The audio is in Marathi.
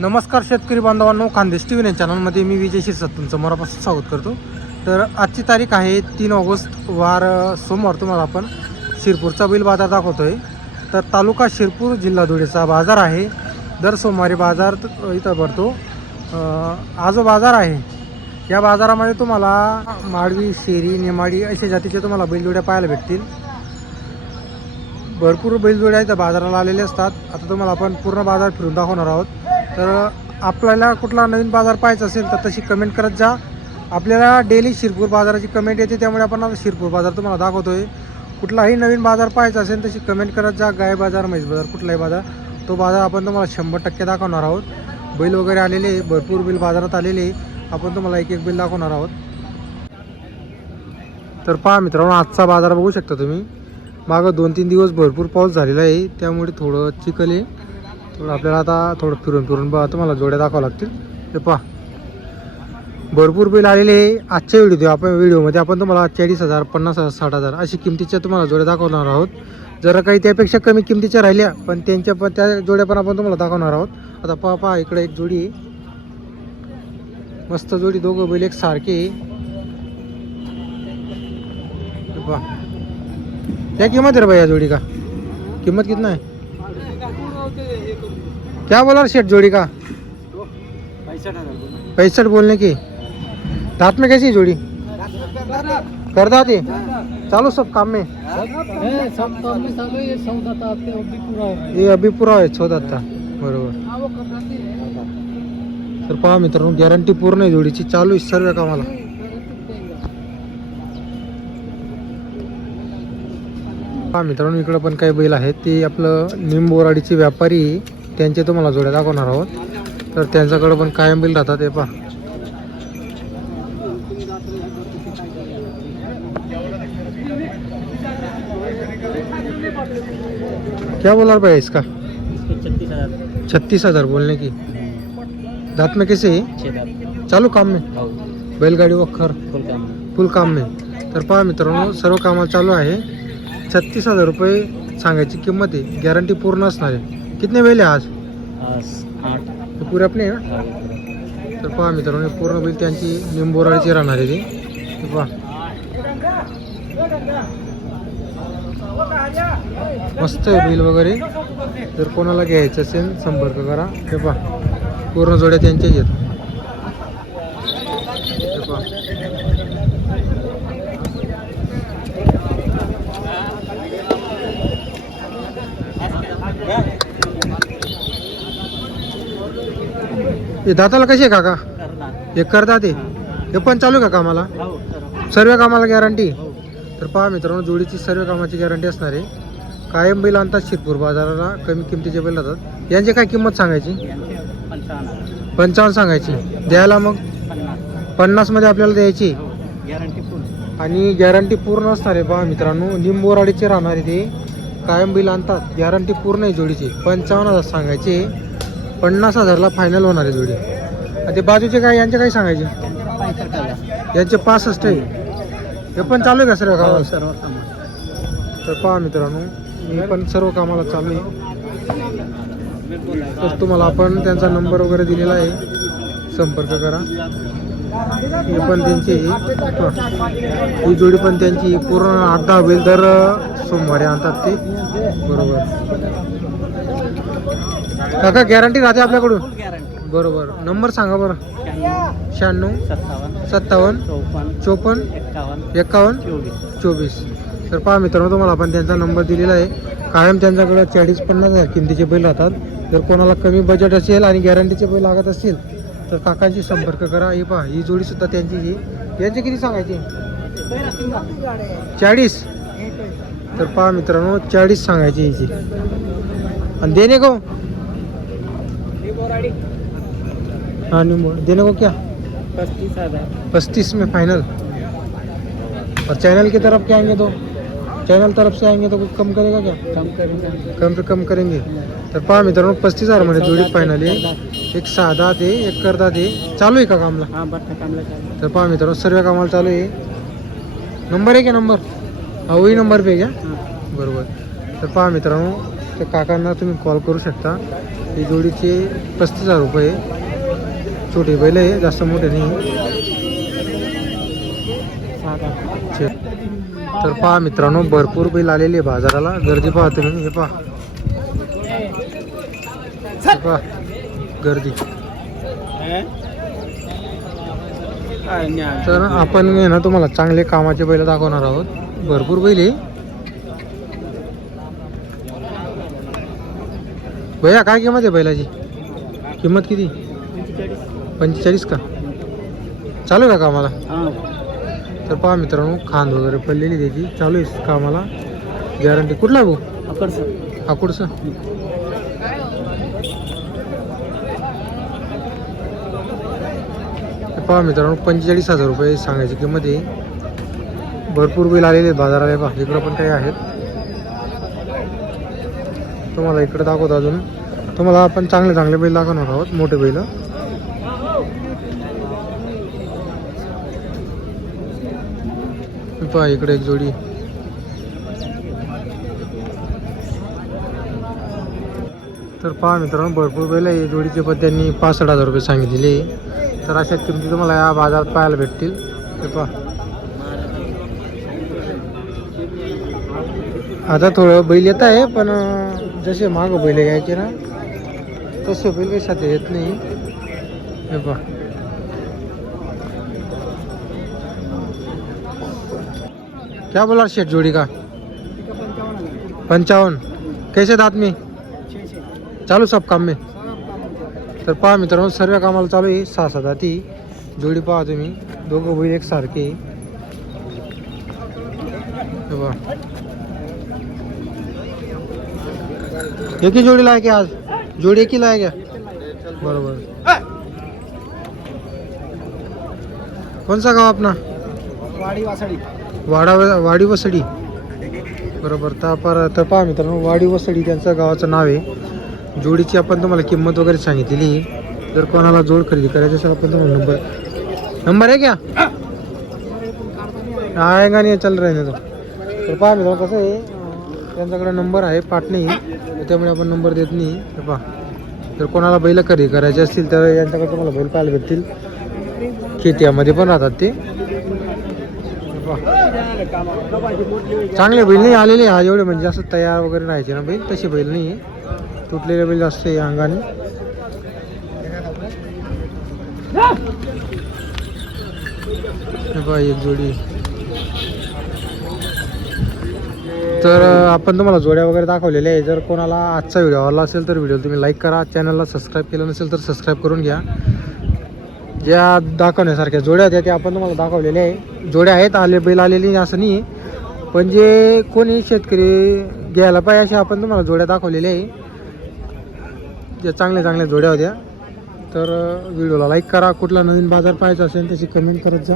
नमस्कार शेतकरी बांधवांनो, खानदेश टी व्ही चॅनलमध्ये मी विजय शिरसाट तुमचं मनापासून स्वागत करतो. तर आजची तारीख आहे 3 ऑगस्ट, वार सोमवार. तुम्हाला आपण शिरपूरचा बैल बाजार दाखवतो आहे. तर तालुका शिरपूर, जिल्हा धुळेचा बाजार आहे. दर सोमवारी बाजार इथं भरतो. हा जो बाजार आहे या बाजारामध्ये तुम्हाला माडवी, शेरी, नेमाडी अशा जातीचे तुम्हाला बैलजोड्या पाहायला भेटतील. भरपूर बैलजोड्या इथं बाजाराला आलेले असतात. आता तुम्हाला आपण पूर्ण बाजार फिरून दाखवणार आहोत. तर आपल्याला कुठला नवीन बाजार पाहायचा असेल तर तशी कमेंट करत जा. आपल्याला डेली शिरपूर बाजाराची कमेंट येते, त्यामुळे आपण आता शिरपूर बाजार तुम्हाला दाखवतो आहे. कुठलाही नवीन बाजार पाहायचा असेल तशी कमेंट करत जा. गाय बाजार, म्हैस बाजार, कुठलाही बाजार, तो बाजार आपण तुम्हाला 100% दाखवणार आहोत. बैल वगैरे आलेले, भरपूर बैल बाजारात आलेले, आपण तुम्हाला एक एक बैल दाखवणार आहोत. तर पहा मित्रांनो, आजचा बाजार बघू शकता तुम्ही. मागं 2-3 दिवस भरपूर पाऊस झालेला आहे, त्यामुळे थोडं चिखल आहे. थोडं आपल्याला आता थोडं फिरून फिरून तुम्हाला जोड्या दाखवावं लागतील. ते पहा, भरपूर बैल आलेले आहे. आजच्या व्हिडिओमध्ये आपण तुम्हाला 40,000, 50,000, 60,000 अशी किमतीच्या तुम्हाला जोड्या दाखवणार आहोत. जरा काही त्यापेक्षा कमी किमतीच्या राहिल्या पण त्या जोड्या पण आपण तुम्हाला दाखवणार आहोत. आता पहा इकडे एक जोडी आहे, मस्त जोडी, दोघं बैल एक सारखे आहे. पहा, क्या कीमत है भैया जोड़ी का? कीमत कितना है? क्या बोला शेठ जोड़ी का? 65 बोलने की. दांत में कैसी जोड़ी? कर दाते चालू सब काम में? सब काम में चालू. ये 14 आते अभी पूरा है. ये अभी पुरा आहे 14. बरोबर. तर पहा मित्रांनो, गॅरंटी पूर्ण आहे जोडीची, चालू आहे सर्व कामाला. हा मित्रांनो, इकडं पण काही बैल आहेत. ते आपलं निंबोराडीचे व्यापारी, त्यांचे तुम्हाला जोड्या दाखवणार आहोत. तर त्यांच्याकडं पण कायम बैल राहतात. हे पहा, क्या बोला भाई इसका? 36,000 बोलने की. दांत में कैसे है? चालू काम में? बैलगाडी वखर फुल काम में. तर पहा मित्रांनो, सर्व कामाला चालू आहे. 36,000 रुपये सांगायची किंमत आहे. गॅरंटी पूर्ण असणार आहे. कितने बैल आहे आज? 8. पुरे आपले आहे ना? तर पहा मित्रांनो, पूर्ण बैल त्यांची निंबोराडीची राहणार आहे ती. पहा, मस्त आहे बैल वगैरे. जर कोणाला घ्यायचं असेल संपर्क करा. हे पहा, पूर्ण जोड्या त्यांच्याच आहेत. हे पहा, हे दाताला कसे आहे काका? हे करतात हे पण चालू का कामाला? सर्व कामाला गॅरंटी. तर पहा मित्रांनो, जोडीची सर्व कामाची गॅरंटी असणार आहे. कायम बैल आणतात शिरपूर बाजाराला, कमी किमतीचे बैल राहतात. यांची काय किंमत सांगायची? 55 सांगायची. द्यायला मग 50 मध्ये आपल्याला द्यायची आणि गॅरंटी पूर्ण असणार आहे. पहा मित्रांनो, निंबोराडीचे राहणार आहे ते. कायम बैल आणतात, गॅरंटी पूर्ण आहे जोडीची. 55,000 सांगायचे. 50,000ला फायनल होणार आहे जोडी. आणि ते बाजूचे काय, यांचे काय सांगायचे? यांचे 65 आहे. हे पण चालू आहे का सर्व कामाला? सर्व काम. तर पहा मित्रांनो, मी पण सर्व कामाला चालू आहे. तर तुम्हाला आपण त्यांचा नंबर वगैरे दिलेला आहे, संपर्क करा. ही पण त्यांची, ही जोडी पण त्यांची. पूर्ण 8-10 बैल दर सोमवारी आणतात ते. बरोबर काका, गॅरंटी राहते आपल्याकडून? बरोबर. नंबर सांगा बरं. 96 57 54 51 24. तर पहा मित्रांनो, तुम्हाला आपण त्यांचा नंबर दिलेला आहे. कायम त्यांच्याकडे 40-50,000 किमतीचे बैल राहतात. जर कोणाला कमी बजेट असेल आणि गॅरंटीचे बैल लागत असतील तर काकांशी संपर्क करा. ही पहा, ही जोडी सुद्धा त्यांची. यांचे किती सांगायचे? 40. तर पहा मित्रांनो, 40 सांगायची हिची. आणि देणे को? हाँ, देने को क्या? 35 में फाइनल. और चैनल की तरफ क्या आएंगे तो? चैनल तरफ से आएंगे तो कुछ कम करेगा क्या? कम से कम करेंगे. तर पहा मित्रांनो, 35,000 मध्ये जोडी फायनल आहे. एक साधा दे, एक करदा दे. चालू आहे का कामला? तर पहा मित्रांनो, सर्व कामाला चालू आहे. नंबर आहे का? नंबर हा वही नंबर पे क्या? बरोबर. तर पहा मित्रांनो, तर काकांना तुम्ही कॉल करू शकता. ही जोडीचे 35,000 रुपये. छोटे बैल आहे, जास्त मोठे नाही. तर पहा मित्रांनो, भरपूर बैल आलेले बाजाराला. गर्दी पहा तुम्ही. हे पहा गर्दी. तर आपण ना तुम्हाला चांगले कामाचे बैल दाखवणार आहोत. भरपूर बैल आहे. भैया काय किंमत आहे बैलाची? किंमत किती? 45 का? चालू आहे का कामाला? तर पहा मित्रांनो, खांद वगैरे पडलेली त्याची. चालू आहे कामाला, गॅरंटी. कुठला भाऊ? आकुडचं. पहा मित्रांनो, 45,000 रुपये सांगायची किंमत आहे. भरपूर बैल आलेले बाजाराला. पहा इकडं पण काही आहेत. तुम्हाला इकडे दाखवतो. अजून तुम्हाला आपण चांगले चांगले बैल दाखवणार आहोत, मोठे बैल. पहा इकडे एक जोडी. तर पहा मित्रांनो, भरपूर बैल आहे. जोडीचे पण त्यांनी 65,000 रुपये सांगितलेले. तर अशा किमती तुम्हाला या बाजारात पाहायला भेटतील. हे पहा, आता थोडं बैल येत आहे, पण जसे मागं बैल यायचे ना तसे बैल काही साथ येत नाही. हे पहा, क्या बोला शेठ जोड़ी का? 55. कैसे दात में? चालू सब काम में. तर पहा मित्रांनो, सर्व कामाला चालू आहे. 6 दाती जोडी. पहा तुम्ही, दोघं बैल एकसारखे. हे पहा, एक ही जोडी लाए क्या आज? जोडी एक ही लाए क्या? बरोबर. कौन सा गाव अपना? वाडी वसडी. बरोबर. तर पहा मित्रांनो, वाडी वसडी त्यांचं गावाचं नाव आहे. जोडीची आपण तुम्हाला किंमत वगैरे सांगितलेली. जर कोणाला जोड खरेदी करायची असेल, आपण तुम्हाला नंबर आहे क्या? आएगा नाही, चल रहे तो. तर पहा मित्रांनो, कसं आहे, त्यांच्याकडे नंबर आहे, पाठ नाही, त्यामुळे आपण नंबर देत नाही. हे पहा, जर कोणाला बैल खरेदी करायचे असतील तर यांच्याकडे तुम्हाला बैल पाहायला भेटतील. खेत्यामध्ये पण राहतात ते. चांगले बैल नाही आलेले. हा एवढे म्हणजे असं तयार वगैरे राहायचे ना बैल, तसे बैल नाही आहे. तुटलेले बैल जास्त आहे अंगाने. एक जोडी. तर आपण तुम्हाला जोड्या वगैरे दाखवलेल्या आहे. जर कोणाला आजचा व्हिडिओ आवडला असेल तर व्हिडिओ तुम्ही लाईक करा. चॅनलला सबस्क्राईब केलं नसेल तर सबस्क्राईब करून घ्या. ज्या दाखवण्यासारख्या जोड्या होत्या त्या आपण तुम्हाला दाखवलेल्या आहे. जोड्या आहेत, बैल आलेली असं नाही, पण जे कोणी शेतकरी घ्यायला पाहिजे अशा आपण तुम्हाला जोड्या दाखवलेल्या आहे. ज्या चांगल्या चांगल्या जोड्या होत्या. तर व्हिडिओला लाईक करा. कुठला नवीन बाजार पाहायचा असेल त्याची कमेंट करत जा.